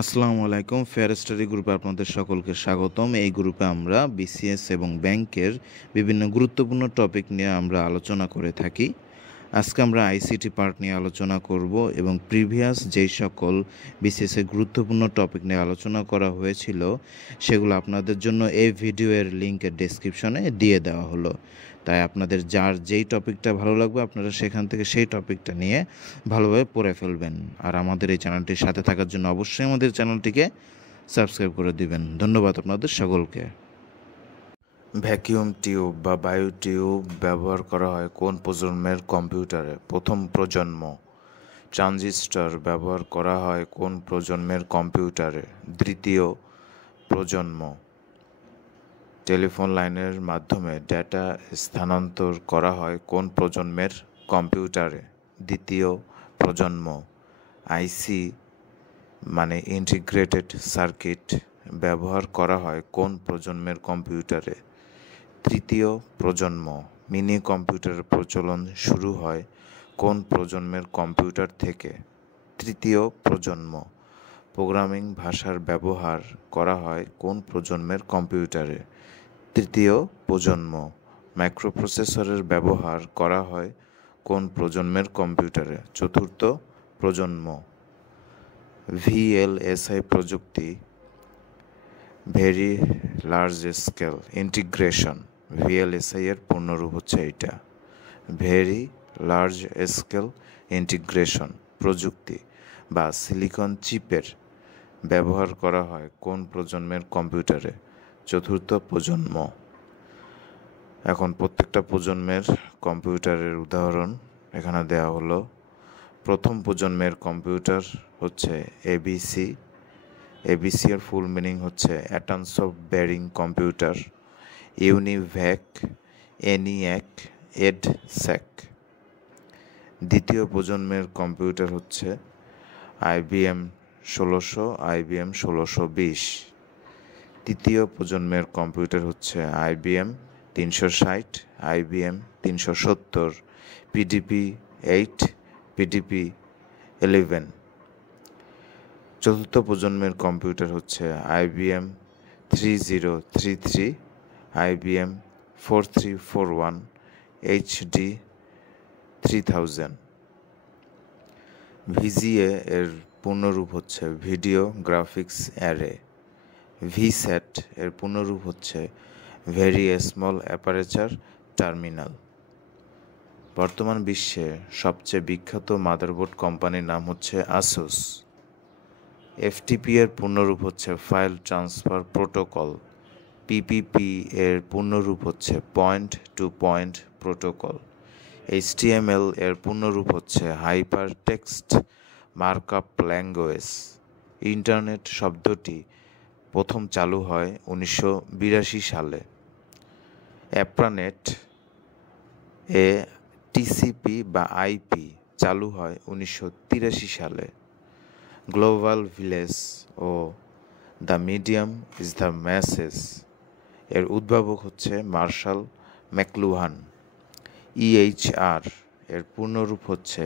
আসসালামু আলাইকুম। Fair study গ্রুপে আপনাদের সকলকে স্বাগতম। এই গ্রুপে আমরা বিসিএস এবং ব্যাংকের বিভিন্ন গুরুত্বপূর্ণ টপিক নিয়ে আমরা আলোচনা করে থাকি। আজকে আমরা আইসিটি পার্ট নিয়ে আলোচনা করব এবং প্রিভিয়াস যেই সকল বিসিএসের গুরুত্বপূর্ণ টপিক নিয়ে আলোচনা করা হয়েছিল সেগুলো আপনাদের জন্য এই ভিডিওর লিঙ্কের ডেসক্রিপশনে দিয়ে দেওয়া হলো। তাই আপনাদের যার যেই টপিকটা ভালো লাগবে আপনারা সেখান থেকে সেই টপিকটা নিয়ে ভালোভাবে পড়ে ফেলবেন। আর আমাদের এই চ্যানেলটির সাথে থাকার জন্য অবশ্যই আমাদের চ্যানেলটিকে সাবস্ক্রাইব করে দিবেন। ধন্যবাদ আপনাদের সকলকে। ভ্যাকিউম টিউব বা বায়ু টিউব ব্যবহার করা হয় কোন প্রজন্মের কম্পিউটারে? প্রথম প্রজন্ম। ট্রানজিস্টর ব্যবহার করা হয় কোন প্রজন্মের কম্পিউটারে? দ্বিতীয় প্রজন্ম। টেলিফোন লাইনের মাধ্যমে ডেটা স্থানান্তর করা হয় কোন প্রজন্মের কম্পিউটারে? দ্বিতীয় প্রজন্ম। আইসি মানে ইন্টিগ্রেটেড সার্কিট ব্যবহার করা হয় কোন প্রজন্মের কম্পিউটারে? তৃতীয় প্রজন্ম। মিনি কম্পিউটারের প্রচলন শুরু হয় কোন প্রজন্মের কম্পিউটার থেকে? তৃতীয় প্রজন্ম। প্রোগ্রামিং ভাষার ব্যবহার করা হয় কোন প্রজন্মের কম্পিউটারে? তৃতীয় প্রজন্ম। মাইক্রোপ্রসেসরের ব্যবহার করা হয় কোন প্রজন্মের কম্পিউটারে? চতুর্থ প্রজন্ম। ভিএলএসআই প্রযুক্তি very large scale integration. VLSI এর পূর্ণরূপ হচ্ছে এটা, ভেরি লার্জ স্কেল ইন্টিগ্রেশন প্রযুক্তি বা সিলিকন চিপের ব্যবহার করা হয় কোন প্রজন্মের কম্পিউটারে? চতুর্থ প্রজন্ম। এখন প্রত্যেকটা প্রজন্মের কম্পিউটারের উদাহরণ এখানে দেওয়া হলো। প্রথম প্রজন্মের কম্পিউটার হচ্ছে এবিসি। এবিসি এর ফুল মিনিং হচ্ছে Atanasoff Berry computer, UNIVAC, ENIAC, EDSAC. দ্বিতীয় প্রজন্মের কম্পিউটার হচ্ছে আইবিএম 1600, আইবিএম 1620। তৃতীয় প্রজন্মের কম্পিউটার হচ্ছে আইবিএম 360, আইবিএম 370, পিডিপি 8, পিডিপি 11। চতুর্থ প্রজন্মের কম্পিউটার হচ্ছে আইবিএম 3033, আইবিএম 4341, এইচডি 3000। ভিজিএ এর পূর্ণরূপ হচ্ছে ভিডিও গ্রাফিক্স অ্যারে। ভিস্যাট এর পূর্ণরূপ হচ্ছে ভেরি স্মল অ্যাপারেচার টার্মিনাল। বর্তমান বিশ্বে সবচেয়ে বিখ্যাত মাদারবোর্ড কোম্পানির নাম হচ্ছে আসুস। এফটিপি এর পূর্ণরূপ হচ্ছে ফাইল ট্রান্সফার প্রোটোকল। পিপিপি এর পূর্ণরূপ হচ্ছে point to point protocol. HTML এর পূর্ণরূপ হচ্ছে hyper text markup language. Internet শব্দটি প্রথম চালু হয় 1982 সালে। অ্যাপ্রানেট এ টিসিপি বা আইপি চালু হয় 1983 সালে। গ্লোবাল ভিলেজ ও the medium is the message এর উদ্ভাবক হচ্ছে মার্শাল ম্যাকলুহান। ইএইচআর এর পূর্ণরূপ হচ্ছে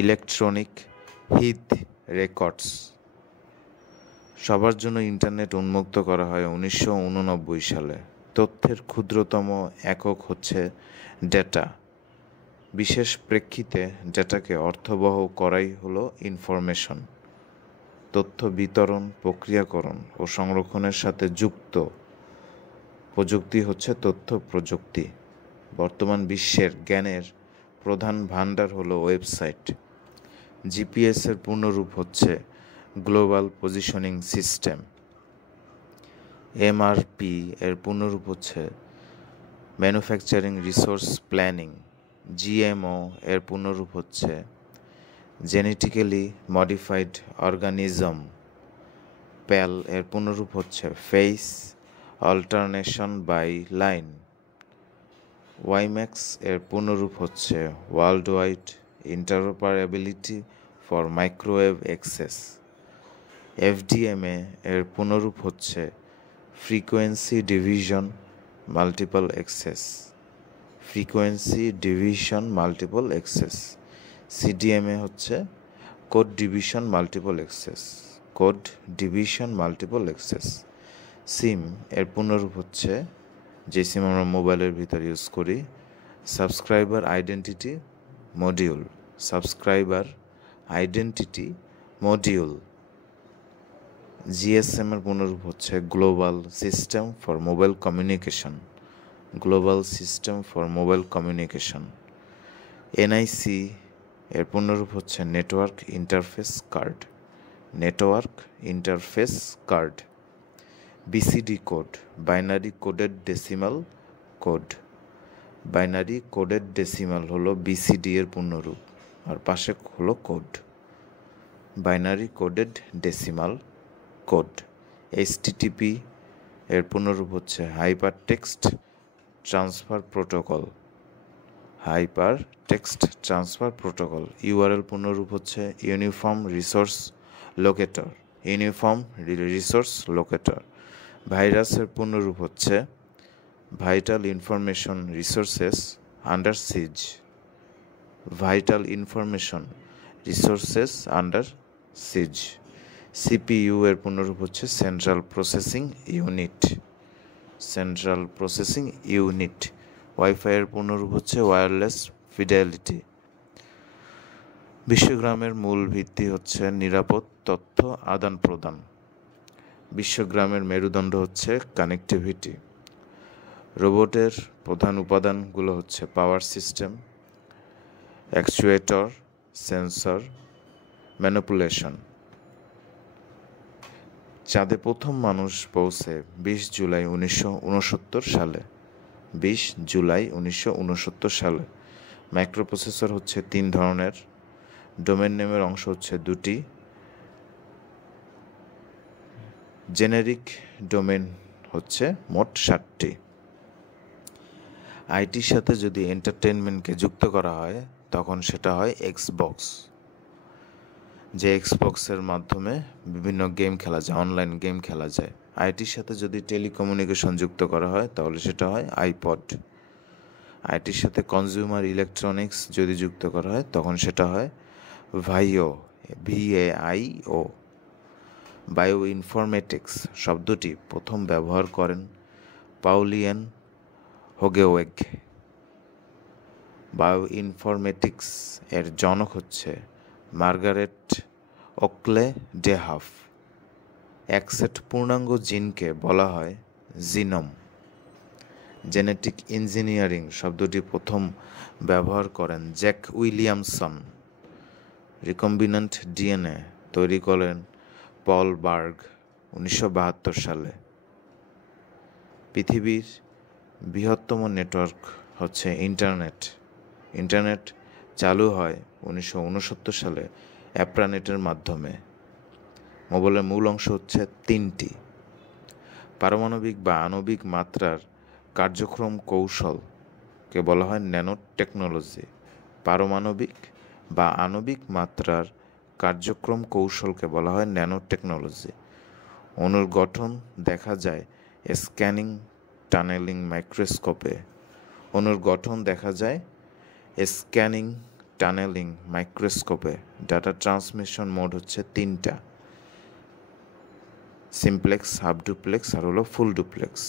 ইলেকট্রনিক হিথ রেকর্ডস। সবার জন্য ইন্টারনেট উন্মুক্ত করা হয় 1989 সালে। তথ্যের ক্ষুদ্রতম একক হচ্ছে ডেটা। বিশেষ প্রেক্ষিতে ডেটাকে অর্থবহ করাই হলো ইনফরমেশন। তথ্য বিতরণ, প্রক্রিয়াকরণ ও সংরক্ষণের সাথে যুক্ত প্রযুক্তি হচ্ছে তথ্য প্রযুক্তি। বর্তমান বিশ্বের জ্ঞানের প্রধান ভাণ্ডার হলো ওয়েবসাইট। জিপিএস এর পূর্ণরূপ হচ্ছে গ্লোবাল পজিশনিং সিস্টেম। এমআরপি এর পূর্ণরূপ হচ্ছে ম্যানুফ্যাকচারিং রিসোর্স প্ল্যানিং। জিএমও এর পূর্ণরূপ হচ্ছে জেনেটিক্যালি মডিফাইড অর্গানিজম। প্যাল এর পূর্ণরূপ হচ্ছে phase alternation by line. WiMAX এর পূর্ণরূপ হচ্ছে world wide interoperability for microwave access. FDMA এর পূর্ণরূপ হচ্ছে frequency division multiple access. Frequency division multiple access. CDMA হচ্ছে code division multiple access. Code division multiple access. SIM এর পূর্ণরূপ হচ্ছে, যে সিম আমরা মোবাইলের ভিতর ইউজ করি, subscriber identity module. Subscriber identity module. GSM এর পূর্ণরূপ হচ্ছে global system for mobile communication. Global system for mobile communication. NIC এর পূর্ণরূপ হচ্ছে network interface card. Network interface card. BCD code, binary coded decimal code. Binary coded decimal হলো BCD এর পূর্ণরূপ, আর পাশে হলো code. Binary coded decimal code. HTTP এর পূর্ণরূপ হচ্ছে hyper text transfer protocol. Hyper text transfer protocol. URL পূর্ণরূপ হচ্ছে uniform resource locator. Uniform resource locator. ভাইরাসের পূর্ণরূপ হচ্ছে ভাইটাল ইনফরমেশন রিসোর্সেস আন্ডার সিজ। ভাইটাল ইনফরমেশন রিসোর্সেস আন্ডার সিজ। সিপিইউ এর পূর্ণরূপ হচ্ছে central processing unit. Central processing unit. Wifi এর পূর্ণরূপ হচ্ছে ওয়্যারলেস ফিডেলিটি। বিশ্বগ্রামের মূল ভিত্তি হচ্ছে নিরাপদ তথ্য আদান প্রদান। বিশ্বগ্রামের মেরুদণ্ড হচ্ছে কানেক্টিভিটি। রোবটের প্রধান উপাদানগুলো হচ্ছে power system, actuator, sensor, manipulation. চাঁদে প্রথম মানুষ পৌঁছে 20 জুলাই 1969 সালে। 20 জুলাই 1969 সালে। মাইক্রোপ্রসেসর হচ্ছে 3 ধরনের। ডোমেন নেমের অংশ হচ্ছে 2টি। জেনেরিক ডোমেন হচ্ছে মোট 7টি। আইটির সাথে যদি এন্টারটেনমেন্টকে যুক্ত করা হয় তখন সেটা হয় এক্সবক্স। যে এক্সবক্সের মাধ্যমে বিভিন্ন গেম খেলা যায়, অনলাইন গেম খেলা যায়। আইটির সাথে যদি টেলিকমিউনিকেশন যুক্ত করা হয় তাহলে সেটা হয় আইপড। আইটির সাথে কনজিউমার ইলেকট্রনিক্স যদি যুক্ত করা হয় তখন সেটা হয় ভাইও, VAIO। বায়ো ইনফরমেটিক্স শব্দটি প্রথম ব্যবহার করেন পাউলিয়ান হোগেওয়েগ। বায়ো ইনফরমেটিক্স এর জনক হচ্ছে মার্গারেট ওকলে ডে হাফ। এক সেট পূর্ণাঙ্গ জিনকে বলা হয় জিনোম। জেনেটিক ইঞ্জিনিয়ারিং শব্দটি প্রথম ব্যবহার করেন জ্যাক উইলিয়ামসন। রিকম্বিনেন্ট ডিএনএ তৈরি করেন পল বার্গ 1972 সালে। পৃথিবীর বৃহত্তম নেটওয়ার্ক হচ্ছে ইন্টারনেট। ইন্টারনেট চালু হয় 1969 সালে অ্যাপ্রানেটের মাধ্যমে। মোবাইলের মূল অংশ হচ্ছে 3টি। পারমাণবিক বা আণবিক মাত্রার কার্যক্রম কৌশলকে বলা হয় ন্যানো টেকনোলজি। পারমাণবিক বা আণবিক মাত্রার কার্যক্রম কৌশলকে বলা হয় ন্যানো টেকনোলজি। অণুর গঠন দেখা যায় স্ক্যানিং টানেলিং মাইক্রোস্কোপে। অণুর গঠন দেখা যায় স্ক্যানিং টানেলিং মাইক্রোস্কোপে। ডাটা ট্রান্সমিশন মোড হচ্ছে 3টা, সিমপ্লেক্স, হাফ ডুপ্লেক্স আর হলো ফুল ডুপ্লেক্স।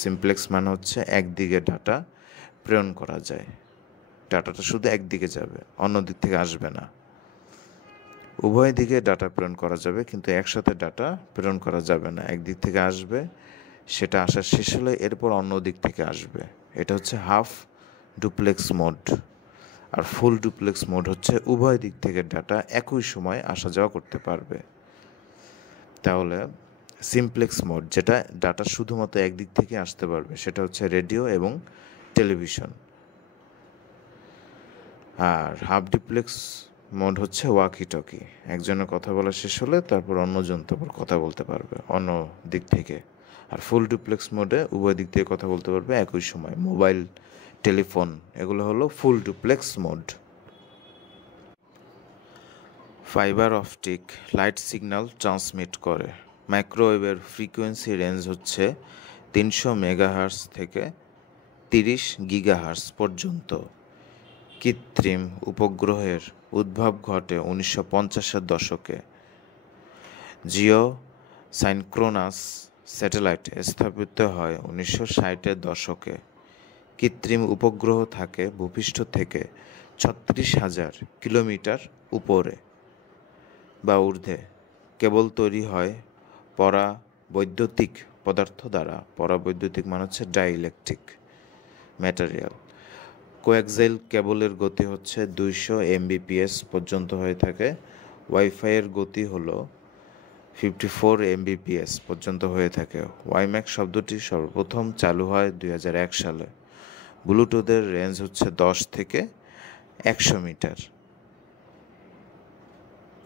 সিমপ্লেক্স মানে হচ্ছে একদিকে ডাটা প্রেরণ করা যায়, ডাটাটা শুধু একদিকে যাবে, অন্য দিক থেকে আসবে না। উভয় দিকে ডাটা প্রেরণ করা যাবে, কিন্তু একসাথে ডাটা প্রেরণ করা যাবে না। একদিক থেকে আসবে, সেটা আসা শেষ হলে এরপর অন্য দিক থেকে আসবে। এটা হচ্ছে হাফ ডুপ্লেক্স মোড। আর ফুল ডুপ্লেক্স মোড হচ্ছে উভয় দিক থেকে ডাটা একই সময় আসা যাওয়া করতে পারবে। তাহলে সিমপ্লেক্স মোড, যেটা ডাটা শুধুমাত্র একদিক থেকে আসতে পারবে, সেটা হচ্ছে রেডিও এবং টেলিভিশন। আর হাফ ডুপ্লেক্স মোড হচ্ছে ওয়াকি টকি। একজনের কথা বলা শেষ হলে তারপর অন্যজন তারপর কথা বলতে পারবে অন্য দিক থেকে। আর ফুল ডুপ্লেক্স মোডে উভয় দিক থেকে কথা বলতে পারবে একই সময়। মোবাইল, টেলিফোন, এগুলো হলো full duplex mode. Fibre optic light signal transmit করে। মাইক্রোওয়েভের ফ্রিকোয়েন্সি রেঞ্জ হচ্ছে 300 মেগাহার্টজ থেকে 30 গিগাহার্টজ পর্যন্ত। কৃত্রিম উপগ্রহের উদ্ভব ঘটে 1950-এর দশকে। জিও সাইনক্রোনাস স্যাটেলাইট স্থাপিত হয় 1960-এর দশকে। কৃত্রিম উপগ্রহ থাকে ভূপৃষ্ঠ থেকে 36,000 কিলোমিটার উপরে বা ঊর্ধ্বে। কেবল তৈরি হয় পরাবৈদ্যুতিক পদার্থ দ্বারা। পরাবৈদ্যুতিক মানে হচ্ছে ডাইইলেকট্রিক ম্যাটেরিয়াল। কোয়াক্সাইল কেবলের গতি হচ্ছে 200 Mbps পর্যন্ত হয়ে থাকে। ওয়াইফাইয়ের গতি হলো 54 Mbps পর্যন্ত হয়ে থাকে। ওয়াইম্যাক্স শব্দটি সর্বপ্রথম চালু হয় 2001 সালে। ব্লুটুথের রেঞ্জ হচ্ছে 10 থেকে 100 মিটার।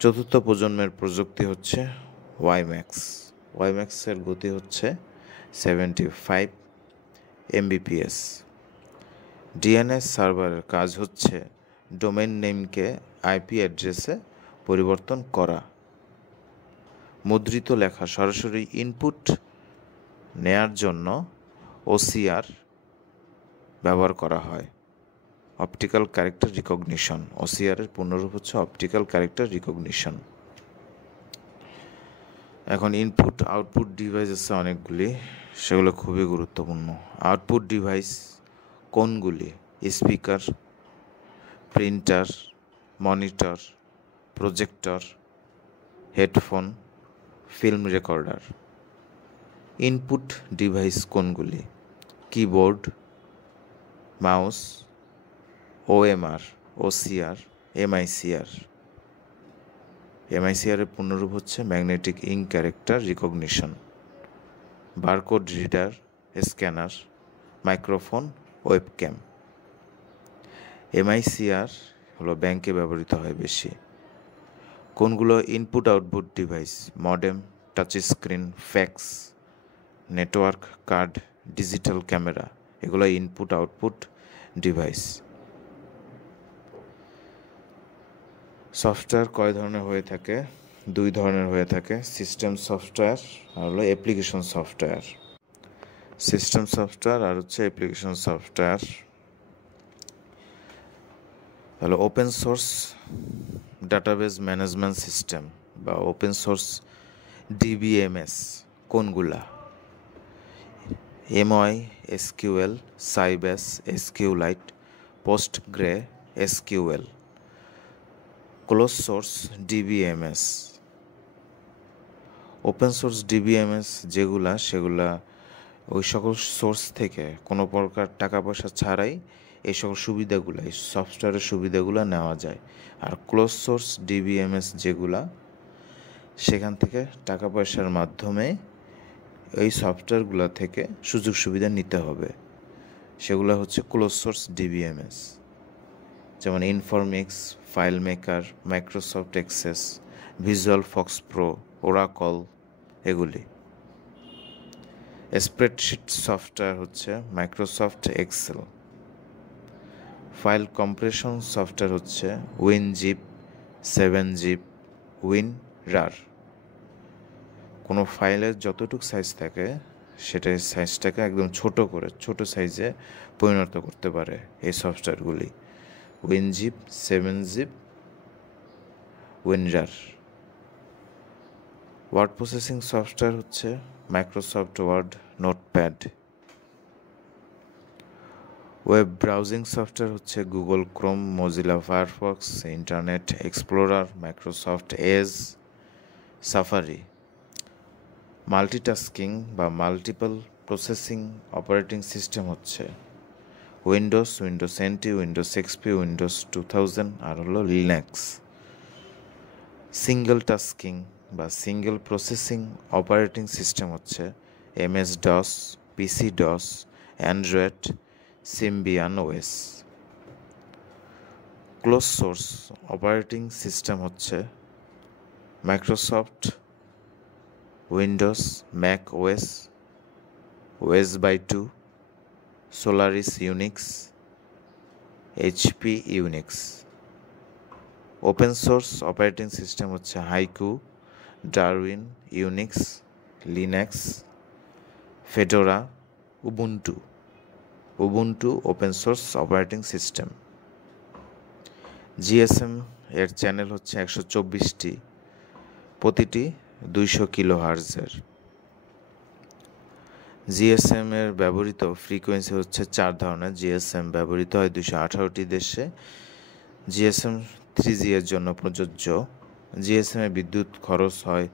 চতুর্থ প্রজন্মের প্রযুক্তি হচ্ছে ওয়াইম্যাক্স। ওয়াইম্যাক্সের গতি হচ্ছে 75 Mbps। ডিএনএস সার্ভারের কাজ হচ্ছে ডোমেইন নেমকে আইপি অ্যাড্রেসে পরিবর্তন করা। মুদ্রিত লেখা সরাসরি ইনপুট নেয়ার জন্য ওসিআর ব্যবহার করা হয়। Optical character recognition. ওসিআরের পূর্ণরূপ হচ্ছে অপটিক্যাল ক্যারেক্টার রিকগনিশন। এখন ইনপুট আউটপুট ডিভাইস আছে অনেকগুলি, সেগুলো খুবই গুরুত্বপূর্ণ। আউটপুট ডিভাইস কোনগুলি? Speaker, printer, monitor, projector, headphone, film recorder. Input device কোনগুলি? Keyboard, mouse, OMR, OCR, MICR. এমআইসিআরের পূর্ণরূপ হচ্ছে magnetic ink character recognition. Barcode reader, scanner, microphone, webcam. MICR হলো ব্যাংকে ব্যবহৃত হয় বেশি। কোনগুলো input output device? Modem, touch screen, fax, network card, digital camera, এগুলো ইনপুট আউটপুট ডিভাইস। সফটওয়্যার কয় ধরনের হয়ে থাকে? 2 ধরনের হয়ে থাকে, সিস্টেম সফটওয়্যার আর হলো অ্যাপ্লিকেশন সফটওয়্যার। সিস্টেম সফটওয়্যার আর হচ্ছে অ্যাপ্লিকেশন সফটওয়্যার। তাহলে open source database management system বা ওপেন সোর্স ডিবিএমএস কোনগুলা? MySQL, Sybase, SQLite, PostgreSQL. Close source DBMS. Open source DBMS যেগুলা, সেগুলা ওই সকল সোর্স থেকে কোনো প্রকার টাকা পয়সা ছাড়াই এই সকল সুবিধাগুলো, এই সফটওয়্যারের সুবিধাগুলো নেওয়া যায়। আর ক্লোজ সোর্স ডিবিএমএস যেগুলা, সেখান থেকে টাকা পয়সার মাধ্যমে এই সফটওয়্যারগুলো থেকে সুযোগ সুবিধা নিতে হবে। সেগুলো হচ্ছে ক্লোজ সোর্স ডিবিএমএস, যেমন Informix, FileMaker, Microsoft Access, Visual FoxPro, Oracle, এগুলি। স্প্রেডশিট সফটওয়্যার হচ্ছে Microsoft Excel. File compression software হচ্ছে উইনজিপ, 7zip, উইনরার। কোনো ফাইলের যতটুকু সাইজ থাকে সেটার সাইজটাকে একদম ছোট করে ছোট সাইজে পরিণত করতে পারে এই সফটওয়্যারগুলি। WinZip, 7zip, WinRAR. Word processing software হচ্ছে Microsoft Word, Notepad. Web browsing software হচ্ছে Google Chrome, Mozilla Firefox, internet Explorer, Microsoft Edge, Safari. Multitasking বা মাল্টিপল প্রসেসিং অপারেটিং সিস্টেম হচ্ছে Windows, Windows NT, Windows XP, Windows 2000 আর হলো Linux. Single tasking বা single processing operating system হচ্ছে MS-DOS, PC-DOS, Android, Symbian OS। Close source operating system হচ্ছে Microsoft Windows, Mac OS, OS by 2, Solaris Unix, HP Unix. Open source operating system হচ্ছে Haiku, Darwin, Unix, Linux, Fedora, Ubuntu. Ubuntu open source operating system. GSM এর channel হচ্ছে 124টি। প্রতিটি 200 কিলোহার্টজের। GSM এর ব্যবহৃত frequency হচ্ছে 4 ধরনের। জিএসএম ব্যবহৃত হয় 218টি দেশে। জিএসএম 3G এর জন্য প্রযোজ্য। জিএসএম এ বিদ্যুৎ খরচ হয়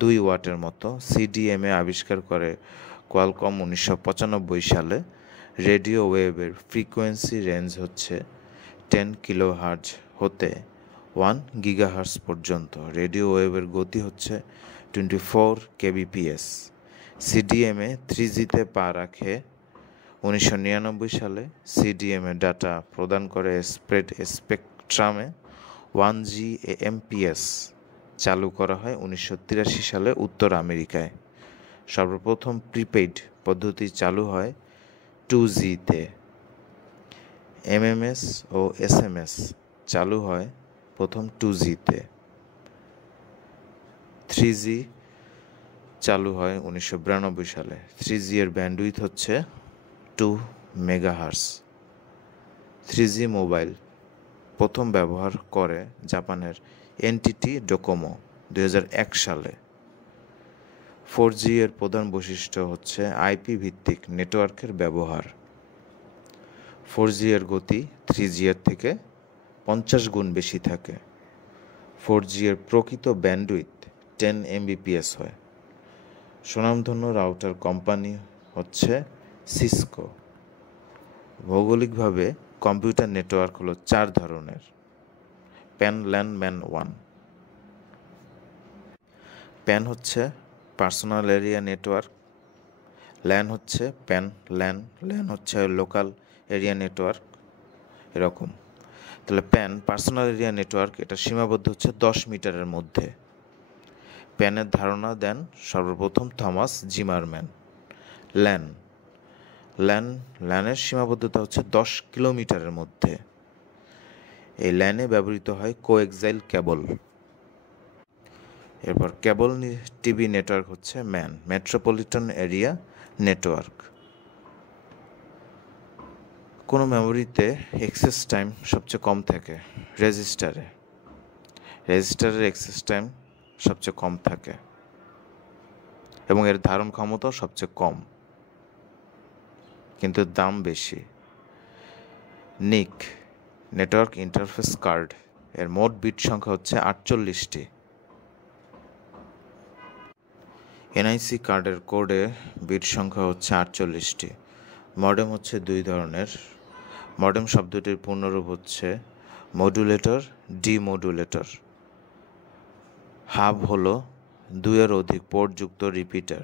2 ওয়াটের মতো। সিডিএমএ আবিষ্কার করে কোয়ালকম 1995 সালে। রেডিও ওয়েভের ফ্রিকোয়েন্সি রেঞ্জ হচ্ছে 10 কিলোহার্টজ হতে 1 গিগাহার্টজ পর্যন্ত। রেডিও ওয়েভের গতি হচ্ছে 24 kbps। সিডিএমএ 3Gতে পা রাখে 1999 সালে। সিডিএমএ ডাটা প্রদান করে স্পেকট্রামে 1G AMPS চালু করা হয় 1983 সালে উত্তর আমেরিকায়। সর্বপ্রথম প্রিপেইড পদ্ধতি চালু হয় 2Gতে। MMS ও SMS চালু হয় প্রথম 2Gতে। 3G চালু হয় 1992 সালে। 3G এর ব্যান্ডউইথ হচ্ছে 2 মেগাহার্টজ। 3G মোবাইল প্রথম ব্যবহার করে জাপানের এনটিটি ডোকোমো 2001 সালে। 4G এর প্রধান বৈশিষ্ট্য হচ্ছে আইপি ভিত্তিক নেটওয়ার্কের ব্যবহার। 4G এর গতি 3G এর থেকে 50 গুণ বেশি থাকে। 4G এর প্রকৃত ব্যান্ডউইথ 10 Mbps হয়। সুনামধন্য রাউটার কোম্পানি হচ্ছে সিসকো। ভৌগোলিকভাবে কম্পিউটার নেটওয়ার্ক হলো 4 ধরনের। Pan, LAN, man 1। প্যান হচ্ছে পার্সোনাল এরিয়া নেটওয়ার্ক। ল্যান হচ্ছে প্যান ল্যান। ল্যান হচ্ছে লোকাল এরিয়া নেটওয়ার্ক। এরকম। তাহলে প্যান পার্সোনাল এরিয়া নেটওয়ার্ক, এটা সীমাবদ্ধ হচ্ছে 10 মিটারের মধ্যে। প্যানের ধারণা দেন সর্বপ্রথম থমাস জিমারম্যান। ল্যানের সীমাবদ্ধতা হচ্ছে 10 কিলোমিটারের মধ্যে। এই ল্যানে ব্যবহৃত হয় কোএক্সাইল কেবল। এরপর কেবল টিভি নেটওয়ার্ক হচ্ছে মেট্রোপলিটন এরিয়া নেটওয়ার্ক। কোনো মেমোরিতে অ্যাক্সেস টাইম সবচেয়ে কম থাকে রেজিস্টারের অ্যাক্সেস টাইম সবচেয়ে কম থাকে এবং এর ধারণ ক্ষমতাও সবচেয়ে কম, কিন্তু দাম বেশি। নিক নেটওয়ার্ক ইন্টারফেস কার্ড এর মোট বিট সংখ্যা হচ্ছে 48টি। এনআইসি কার্ডের কোডে বিট সংখ্যা হচ্ছে 48টি। মডেম হচ্ছে 2 ধরনের। মডেম শব্দটির পূর্ণরূপ হচ্ছে মডুলেটর, ডিমডুলেটর। হাব হলো 2-এর অধিক পোর্টযুক্ত রিপিটার।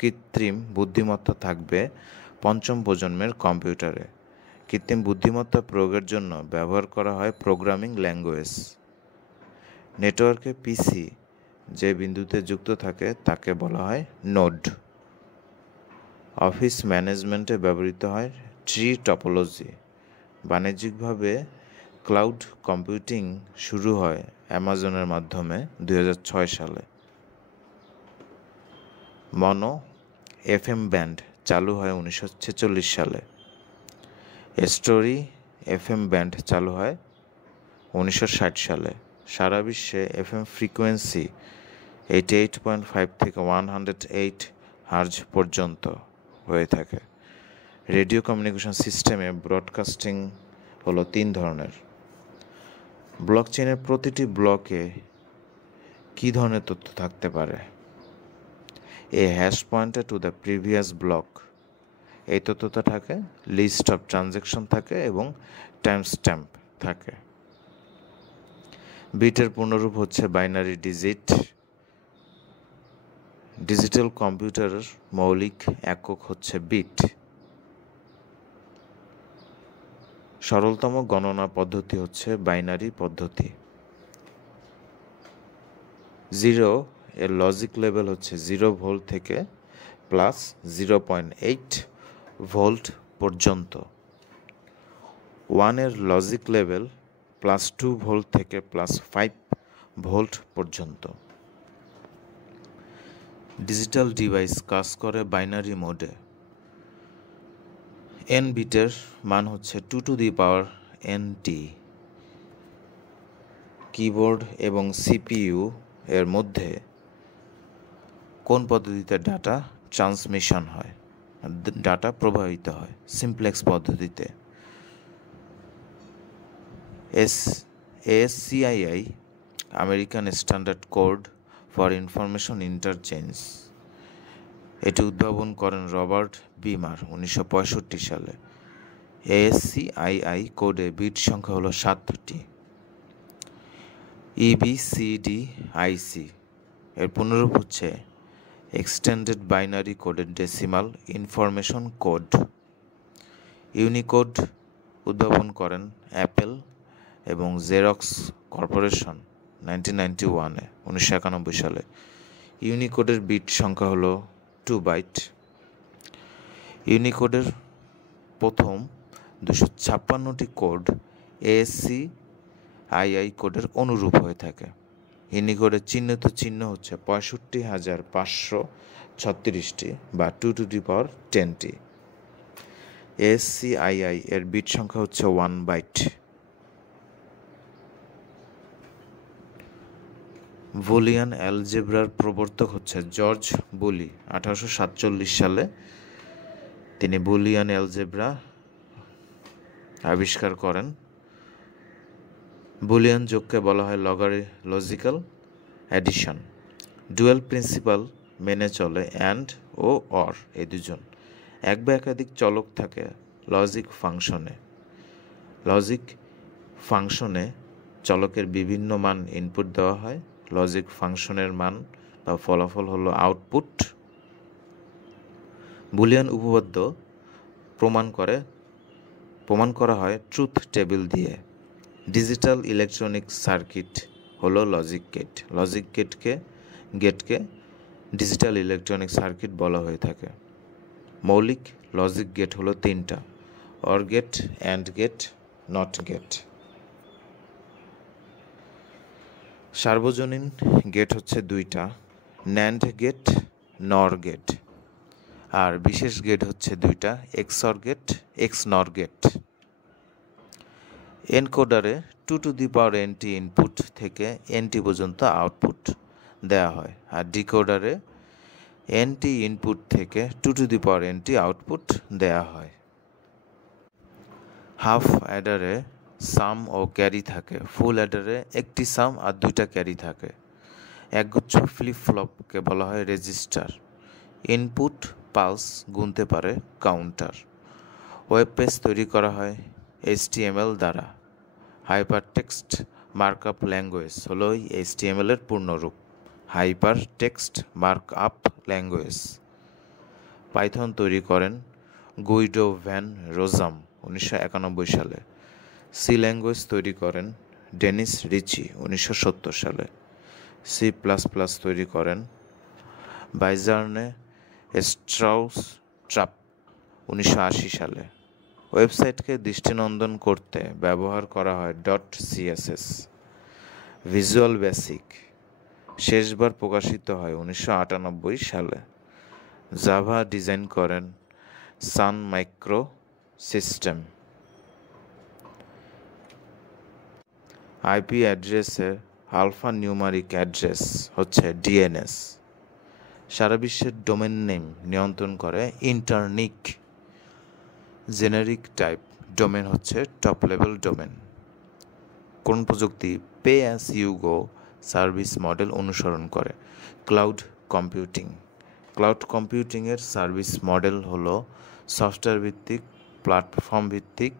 কৃত্রিম বুদ্ধিমত্তা থাকবে 5ম প্রজন্মের কম্পিউটারে। কৃত্রিম বুদ্ধিমত্তা প্রয়োগের জন্য ব্যবহার করা হয় প্রোগ্রামিং ল্যাঙ্গুয়েজ। নেটওয়ার্কে পিসি যে বিন্দুতে যুক্ত থাকে তাকে বলা হয় নোড। অফিস ম্যানেজমেন্টে ব্যবহৃত হয় ট্রি টপোলজি। বাণিজ্যিকভাবে ক্লাউড কম্পিউটিং শুরু হয় অ্যামাজনের মাধ্যমে 2006 সালে। মনো এফএম ব্যান্ড চালু হয় 1946 সালে। স্টোরি এফএম ব্যান্ড চালু হয় 1960 সালে। সারা বিশ্বে এফএম ফ্রিকোয়েন্সি 88.5 থেকে 108 হার্জ পর্যন্ত হয়ে থাকে। রেডিও কমিউনিকেশন সিস্টেমে ব্রডকাস্টিং হলো 3 ধরনের। ব্লকচেনের প্রতিটি ব্লকে কী ধরনের তথ্য থাকতে পারে? A hash pointer to the previous block. এই তথ্যটা থাকে। লিস্ট অফ ট্রানজ্যাকশন থাকে এবং টাইম স্ট্যাম্প থাকে। বিটের পূর্ণরূপ হচ্ছে বাইনারি ডিজিট। ডিজিটাল কম্পিউটারের মৌলিক একক হচ্ছে বিট। সরলতম গণনা পদ্ধতি হচ্ছে বাইনারি পদ্ধতি। 0 এর লজিক লেভেল হচ্ছে 0 ভোল্ট থেকে প্লাস 0.8 ভোল্ট পর্যন্ত। 1 এর লজিক লেভেল প্লাস 2 ভোল্ট থেকে প্লাস 5 ভোল্ট পর্যন্ত। ডিজিটাল ডিভাইস কাজ করে বাইনারি মোডে। n বিটের মান হচ্ছে 2 to the power nt। Keyboard এবং সিপিইউ এর মধ্যে কোন পদ্ধতিতে ডাটা ট্রান্সমিশন হয়, ডাটা প্রবাহিত হয়? সিমপ্লেক্স পদ্ধতিতে। ASCII American standard code for information interchange, এটি উদ্ভাবন করেন রবার্ট বিমার 1965 সালে। ASCII কোডে বিট সংখ্যা হলো 7টি। EBCDIC এর পুনরূপ হচ্ছে এক্সটেন্ডেড বাইনারি কোডের ডেসিমাল ইনফরমেশন কোড। ইউনিকোড উদ্ভাবন করেন অ্যাপেল এবং জেরক্স কর্পোরেশন 1991 সালে। ইউনিকোডের বিট সংখ্যা হলো 2 বাইট। ইউনিকোডের প্রথম 256টি কোড ASCII কোডের অনুরূপ হয়ে থাকে। ইউনিকোডের চিহ্নিত চিহ্ন হচ্ছে 65,536টি বা 2^10। ASCII এর বিট সংখ্যা হচ্ছে 1 বাইট। বুলিয়ান অ্যালজেব্রার প্রবর্তক হচ্ছে জর্জ বুলি। 1847 সালে তিনি বুলিয়ান অ্যালজেব্রা আবিষ্কার করেন। বুলিয়ান যোগকে বলা হয় লজিক্যাল অ্যাডিশন। ডুয়াল প্রিন্সিপাল মেনে চলে অ্যান্ড ও অর এই দুজন। এক বা একাধিক চলক থাকে লজিক ফাংশনে চলকের বিভিন্ন মান ইনপুট দেওয়া হয়। লজিক ফাংশনের মান বা ফলাফল হলো আউটপুট। বুলিয়ান উপপাদ্য প্রমাণ করা হয় ট্রুথ টেবিল দিয়ে। ডিজিটাল ইলেকট্রনিক সার্কিট হলো লজিক গেটকে ডিজিটাল ইলেকট্রনিক সার্কিট বলা হয়ে থাকে। মৌলিক লজিক গেট হলো 3টা: OR gate, AND gate, NOT gate. সার্বজনীন গেট হচ্ছে 2টা: ন্যান্ড গেট, নর গেট। আর বিশেষ গেট হচ্ছে 2টা: এক্সঅর গেট, এক্সনর গেট। এনকোডারে 2^NT ইনপুট থেকে NT পর্যন্ত আউটপুট দেওয়া হয়, আর ডিকোডারে NT ইনপুট থেকে 2^NT আউটপুট দেওয়া হয়। হাফ অ্যাডারে সাম ও ক্যারি থাকে, ফুল অ্যাডারে একটি সাম আর 2টা ক্যারি থাকে। একগুচ্ছ ফ্লিপ ফ্লপকে বলা হয় রেজিস্টার। ইনপুট পালস গুনতে পারে কাউন্টার। ওয়েব পেজ তৈরি করা হয় HTML দ্বারা। হাইপারটেক্সট মার্কআপ ল্যাঙ্গুয়েজ হলো HTML এর পূর্ণরূপ, হাইপারটেক্সট মার্কআপ ল্যাঙ্গুয়েজ। পাইথন তৈরি করেন গুইডো ভ্যান রোজাম 1991 সালে। সি ল্যাঙ্গুয়েজ তৈরি করেন ডেনিস রিচি 1970 সালে। C++ তৈরি করেন বাইজার্নে স্ট্রাউস-ট্রাপ 1980 সালে। ওয়েবসাইটকে দৃষ্টিনন্দন করতে ব্যবহার করা হয় .css। ভিজুয়াল বেসিক শেষবার প্রকাশিত হয় 1998 সালে। জাভা ডিজাইন করেন সান মাইক্রো সিস্টেম। আইপি অ্যাড্রেসের আলফা নিউমারিক অ্যাড্রেস হচ্ছে DNS। সারা বিশ্বের ডোমেন নেম নিয়ন্ত্রণ করে ইন্টারনিক। জেনারিক টাইপ ডোমেন হচ্ছে টপ লেভেল ডোমেন। কোন প্রযুক্তি pay as you go service model অনুসরণ করে? ক্লাউড কম্পিউটিংয়ের সার্ভিস মডেল হলো সফটওয়্যার ভিত্তিক, প্ল্যাটফর্ম ভিত্তিক,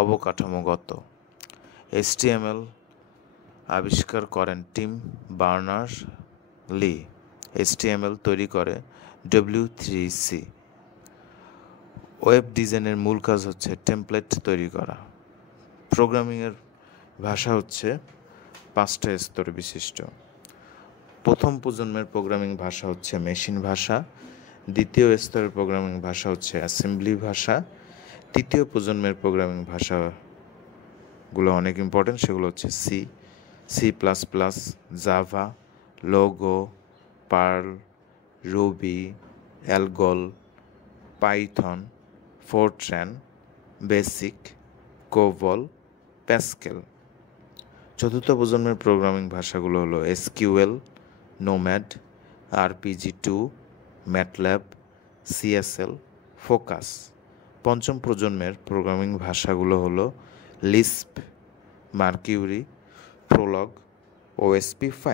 অবকাঠামোগত। HTML আবিষ্কার করেন টিম বার্নার্স-লি। HTML তৈরি করে W3C। ওয়েব ডিজাইনের মূল কাজ হচ্ছে টেমপ্লেট তৈরি করা। প্রোগ্রামিংয়ের ভাষা হচ্ছে 5টা স্তর বিশিষ্ট। প্রথম প্রজন্মের প্রোগ্রামিং ভাষা হচ্ছে মেশিন ভাষা। দ্বিতীয় স্তরের প্রোগ্রামিং ভাষা হচ্ছে অ্যাসেম্বলি ভাষা। তৃতীয় প্রজন্মের প্রোগ্রামিং ভাষাগুলো অনেক ইম্পর্টেন্ট, সেগুলো হচ্ছে C++, Java, Logo, Perl, Ruby, ALGOL, Python, FORTRAN, BASIC, COBOL, Pascal. চতুর্থ প্রজন্মের প্রোগ্রামিং ভাষাগুলো হলো SQL, Nomad, RPG2, MATLAB, CSL, Focus. পঞ্চম প্রজন্মের প্রোগ্রামিং ভাষাগুলো হলো লিস্প, মার্কিউরি, প্রোলগ, OSP5।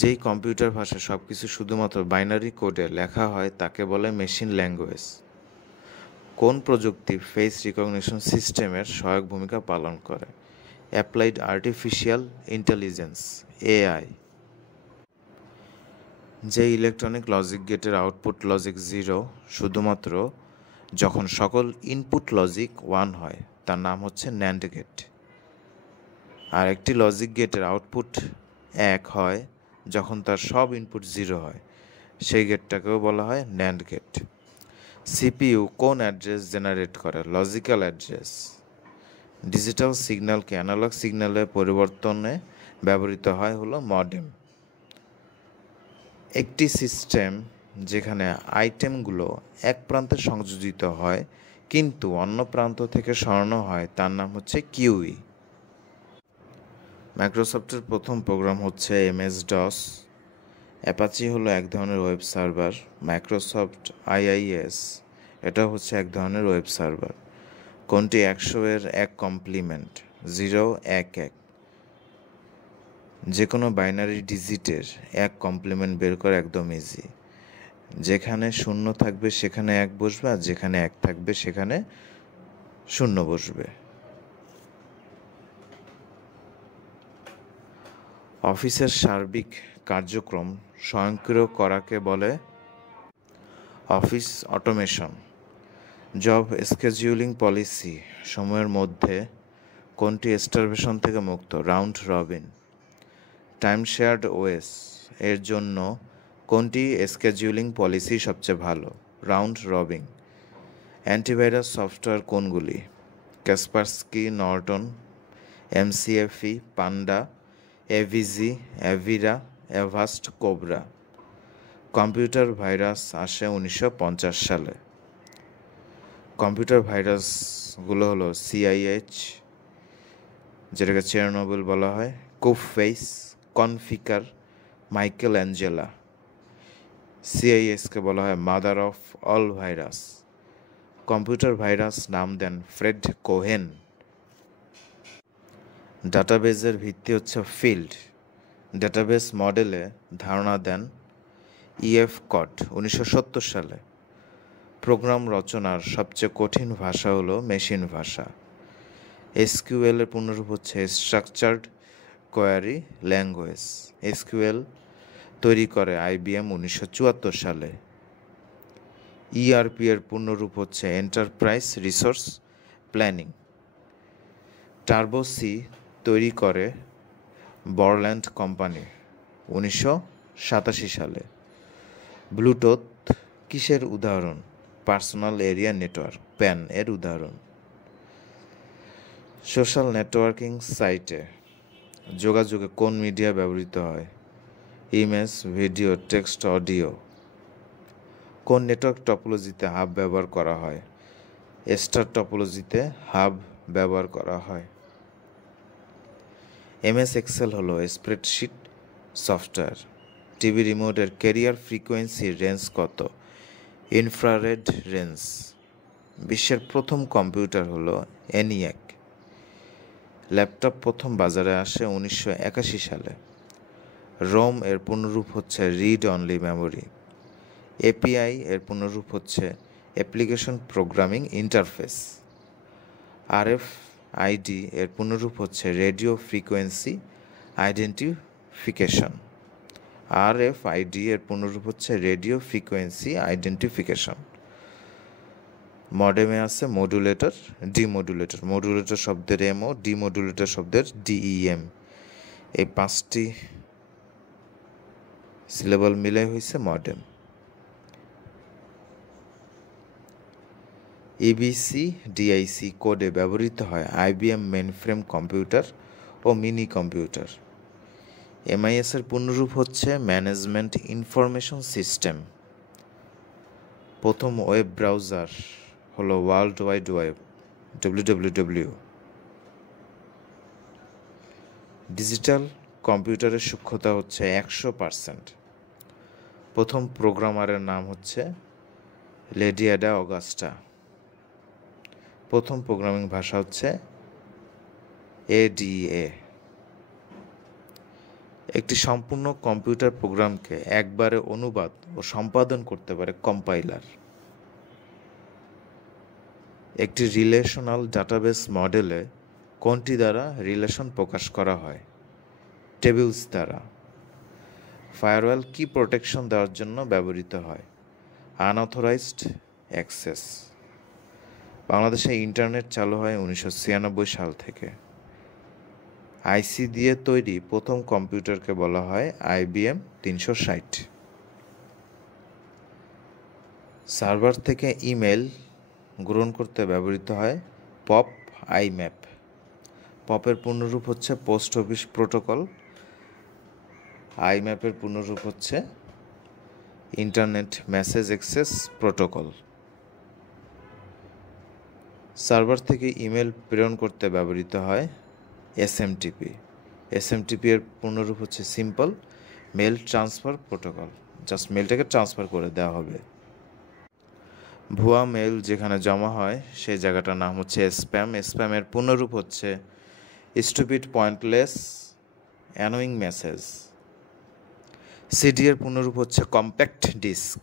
যেই কম্পিউটার ভাষা সব কিছু শুধুমাত্র বাইনারি কোডে লেখা হয় তাকে বলে মেশিন ল্যাঙ্গুয়েজ। কোন প্রযুক্তি ফেস রিকগনিশন সিস্টেমের সহায়ক ভূমিকা পালন করে? Applied artificial intelligence, AI। যে ইলেকট্রনিক লজিক গেটের আউটপুট লজিক 0 শুধুমাত্র যখন সকল ইনপুট লজিক 1 হয় তার নাম হচ্ছে ন্যান্ড গেট। আর একটি লজিক গেটের আউটপুট 1 হয় যখন তার সব ইনপুট 0 হয়, সেই গেটটাকেও বলা হয় ন্যান্ড গেট। CPU কোন অ্যাড্রেস জেনারেট করে? Logical address. ডিজিটাল সিগন্যালকে অ্যানালগ সিগন্যালে পরিবর্তনে ব্যবহৃত হয় হলো মডেম। একটি সিস্টেম যেখানে আইটেমগুলো এক প্রান্তে সংযোজিত হয় কিন্তু অন্য প্রান্ত থেকে সরানো হয় তার নাম হচ্ছে কিউই। মাইক্রোসফটের প্রথম প্রোগ্রাম হচ্ছে MS-DOS। অ্যাপাচি হলো এক ধরনের ওয়েব সার্ভার। মাইক্রোসফট IIS এটা হচ্ছে এক ধরনের ওয়েব সার্ভার। কোনটি 100-এর 1 কমপ্লিমেন্ট? 0, 1, 1। যে কোনো বাইনারি ডিজিটের 1 কমপ্লিমেন্ট বের করা একদম ইজি। যেখানে 0 থাকবে সেখানে 1 বসবে, আর যেখানে 1 থাকবে সেখানে 0 বসবে। অফিসের সার্বিক কার্যক্রম স্বয়ংক্রিয় করাকে বলে office automation. Job scheduling policy সময়ের মধ্যে কোনটি স্টারভেশন থেকে মুক্ত? Round robin. Time shared OS এর জন্য কোনটি স্কেজিউলিং পলিসি সবচেয়ে ভালো? Round robin. অ্যান্টিভাইরাস সফটওয়্যার কোনগুলি? কাসপারস্কি, নর্টন, McAfee, পান্ডা, AVG, Avira, Avast, cobra. Computer virus আসে 1950 সালে। কম্পিউটার ভাইরাসগুলো হলো CIH, যেটাকে চেরনোবিল বলা হয়, কুফফেইস, কনফিকার, মাইকেল অ্যাঞ্জেলা। CISকে বলা হয় mother of all virus. Computer virus নাম দেন ফ্রেড কোহেন। ডাটাবেজের ভিত্তি হচ্ছে ফিল্ড। ডাটাবেস মডেলে ধারণা দেন EF কট 1970 সালে। প্রোগ্রাম রচনার সবচেয়ে কঠিন ভাষা হলো মেশিন ভাষা। SQL এর পূর্ণরূপ হচ্ছে স্ট্রাকচার্ড কোয়ারি ল্যাঙ্গুয়েজ। SQL তৈরি করে IBM 1974 সালে। ERP এর পূর্ণরূপ হচ্ছে enterprise resource planning. Turbo C তৈরি করে বরল্যান্ড কোম্পানি 1987 সালে। ব্লুটুথ কিসের উদাহরণ? পার্সোনাল এরিয়া নেটওয়ার্ক, PAN এর উদাহরণ। সোশ্যাল নেটওয়ার্কিং সাইটে যোগাযোগে কোন মিডিয়া ব্যবহৃত হয়? Image, video, text, audio. কোন নেটওয়ার্ক টপোলজিতে হাব ব্যবহার করা হয়? স্টার টপোলজিতে হাব ব্যবহার করা হয়। MS এক্সেল হলো স্প্রেডশিট সফটওয়্যার। টিভি রিমোটের ক্যারিয়ার ফ্রিকোয়েন্সি রেঞ্জ কত? Infrared range. বিশ্বের প্রথম কম্পিউটার হলো ENIAC। ল্যাপটপ প্রথম বাজারে আসে 1981 সালে। রোম এর পূর্ণরূপ হচ্ছে রিড অনলি মেমোরি। API এর পূর্ণরূপ হচ্ছে অ্যাপ্লিকেশন প্রোগ্রামিং ইন্টারফেস। RFID এর পূর্ণরূপ হচ্ছে রেডিও ফ্রিকোয়েন্সি আইডেন্টিফিকেশন। RFID এর পূর্ণরূপ হচ্ছে রেডিও ফ্রিকোয়েন্সি আইডেন্টিফিকেশন। মডেমে আছে মডুলেটর, ডিমডুলেটর। মডুলেটর শব্দের MO, ডিমডুলেটর শব্দের DEM। এই 5টি সিলেবল মিলে হয়েছে মডেম। EBC DIC কোডে ব্যবহৃত হয় IBM মেইনফ্রেম কম্পিউটার ও মিনি কম্পিউটার। MIS এর পূর্ণরূপ হচ্ছে ম্যানেজমেন্ট ইনফরমেশন সিস্টেম। প্রথম ওয়েব ব্রাউজার হলো world wide web, WWW। Digital কম্পিউটারের সূক্ষ্মতা হচ্ছে 100%। প্রথম প্রোগ্রামারের নাম হচ্ছে লেডি অ্যাডা অগাস্টা। প্রথম প্রোগ্রামিং ভাষা হচ্ছে ADA। একটি সম্পূর্ণ কম্পিউটার প্রোগ্রামকে একবারে অনুবাদ ও সম্পাদন করতে পারে কম্পাইলার। একটি রিলেশনাল ডাটাবেস মডেলে কোনটি দ্বারা রিলেশন প্রকাশ করা হয়? টেবিলস দ্বারা। ফায়ারওয়াল কি প্রোটেকশন দেওয়ার জন্য ব্যবহৃত হয়? Unauthorised access. বাংলাদেশে ইন্টারনেট চালু হয় 1996 সাল থেকে। আইসি দিয়ে তৈরি প্রথম কম্পিউটারকে বলা হয় IBM 360। সার্ভার থেকে ইমেল গ্রহণ করতে ব্যবহৃত হয় পপ IMAP। পপের পূর্ণরূপ হচ্ছে পোস্ট অফিস প্রোটোকল। IMAP-এর পূর্ণরূপ হচ্ছে internet message access protocol. Server থেকে ইমেল প্রেরণ করতে ব্যবহৃত হয় SMTP। SMTP-এর পূর্ণরূপ হচ্ছে simple mail transfer protocol. Just মেলটাকে ট্রান্সফার করে দেওয়া হবে। ভুয়া মেল যেখানে জমা হয় সেই জায়গাটার নাম হচ্ছে স্প্যাম। স্প্যামের পূর্ণরূপ হচ্ছে স্টুপিড পয়েন্টলেস অ্যানোয়িং মেসেজ। CD-এর পূর্ণরূপ হচ্ছে কম্প্যাক্ট ডিস্ক।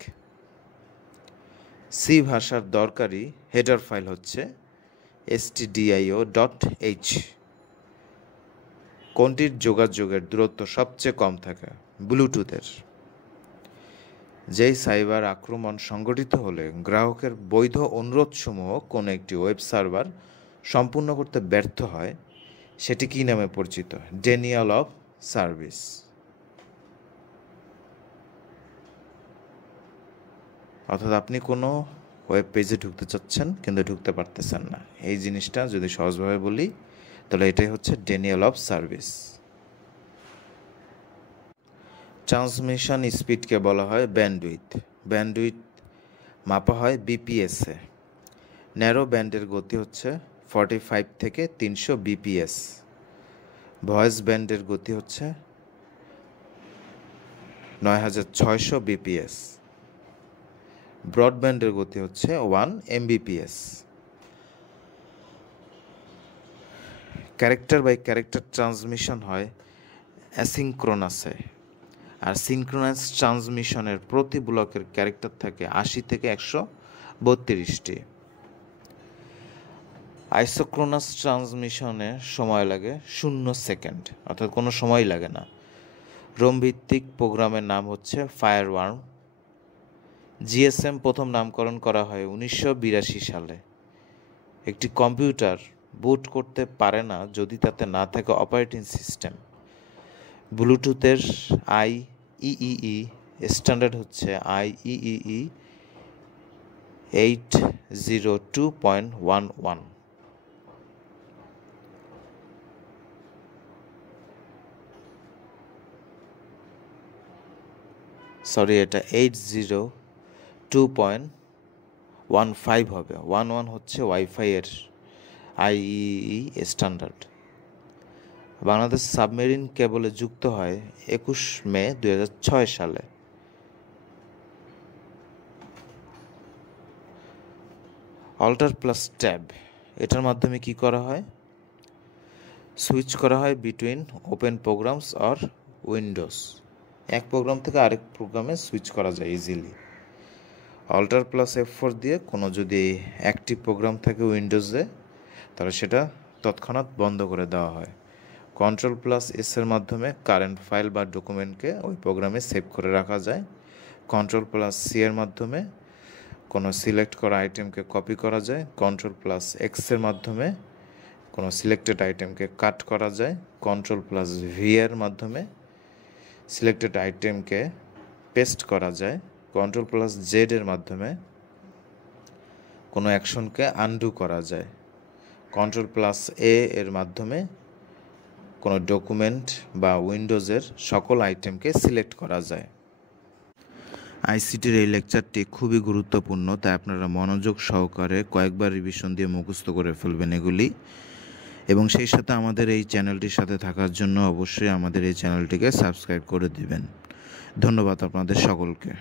সি ভাষার দরকারি হেডার ফাইল হচ্ছে stdio.h। কোনটির যোগাযোগের দূরত্ব সবচেয়ে কম থাকে? ব্লুটুথের। যেই সাইবার আক্রমণ সংঘটিত হলে গ্রাহকের বৈধ অনুরোধসমূহ কোনো একটি ওয়েব সার্ভার সম্পূর্ণ করতে ব্যর্থ হয় সেটি কী নামে পরিচিত? Daniel of service. অর্থাৎ আপনি কোনো ওয়েব পেজে ঢুকতে চাচ্ছেন কিন্তু ঢুকতে পারতেছেন না। এই জিনিসটা যদি সহজভাবে বলি তাহলে এটাই হচ্ছে ডেনিয়াল অফ সার্ভিস। ট্রান্সমিশন স্পিডকে বলা হয় ব্যান্ডউইথ। ব্যান্ডউইথ মাপা হয় BPS-এ। ন্যারো ব্যান্ডের গতি হচ্ছে 45 থেকে 300 BPS। ভয়েস ব্যান্ডের গতি হচ্ছে 9600 BPS। ব্রডব্যান্ডের গতি হচ্ছে 1 Mbps। Character by character transmission হয় অ্যাসিনক্রোনাসে। আর সিনক্রোনাস ট্রান্সমিশনের প্রতি ব্লকের ক্যারেক্টার থাকে 80 থেকে 132টি। আইসোক্রোনাস ট্রান্সমিশনে সময় লাগে 0 সেকেন্ড, অর্থাৎ কোনো সময় লাগে না। রোম ভিত্তিক প্রোগ্রামের নাম হচ্ছে ফায়ারওয়ার্ম। GSM প্রথম নামকরণ করা হয় 1982 সালে। একটি কম্পিউটার বুট করতে পারে না যদি তাতে না থাকে অপারেটিং সিস্টেম। ব্লুটুথের IEEE স্ট্যান্ডার্ড হচ্ছে IEEE 802.11। সরি, এটা 802.15 হবে। 11 হচ্ছে ওয়াইফাই এর IEEE স্ট্যান্ডার্ড। বাংলাদেশ সাবমেরিন কেবলে যুক্ত হয় 21 মে 2006 সালে। অল্টার প্লাস ট্যাব এটার মাধ্যমে কি করা হয়? সুইচ করা হয় between open programs or Windows. এক প্রোগ্রাম থেকে আরেক প্রোগ্রামে সুইচ করা যায় ইজিলি। অল্টার প্লাস F4 দিয়ে কোনো যদি অ্যাক্টিভ প্রোগ্রাম থাকে উইন্ডোজে তাহলে সেটা তৎক্ষণাৎ বন্ধ করে দেওয়া হয়। কন্ট্রোল প্লাস S এর মাধ্যমে কারেন্ট ফাইল বা ডকুমেন্টকে ওই প্রোগ্রামে সেভ করে রাখা যায়। কন্ট্রোল প্লাস C এর মাধ্যমে কোনো সিলেক্ট করা আইটেমকে কপি করা যায়। কন্ট্রোল প্লাস X এর মাধ্যমে কোনো সিলেক্টেড আইটেমকে কাট করা যায়। কন্ট্রোল প্লাস V এর মাধ্যমে সিলেক্টেড আইটেমকে পেস্ট করা যায়। কন্ট্রোল প্লাস Z এর মাধ্যমে কোনো অ্যাকশনকে আনডু করা যায়। কন্ট্রোল প্লাস A এর মাধ্যমে কোনো ডকুমেন্ট বা উইন্ডোজের সকল আইটেমকে সিলেক্ট করা যায়। আইসিটির এই লেকচারটি খুবই গুরুত্বপূর্ণ, তাই আপনারা মনোযোগ সহকারে কয়েকবার রিভিশন দিয়ে মুখস্থ করে ফেলবেন। এবং সেই সাথে আমাদের এই চ্যানেলটির সাথে থাকার জন্য অবশ্যই আমাদের এই চ্যানেলটিকে সাবস্ক্রাইব করে দিবেন। ধন্যবাদ আপনাদের সকলকে।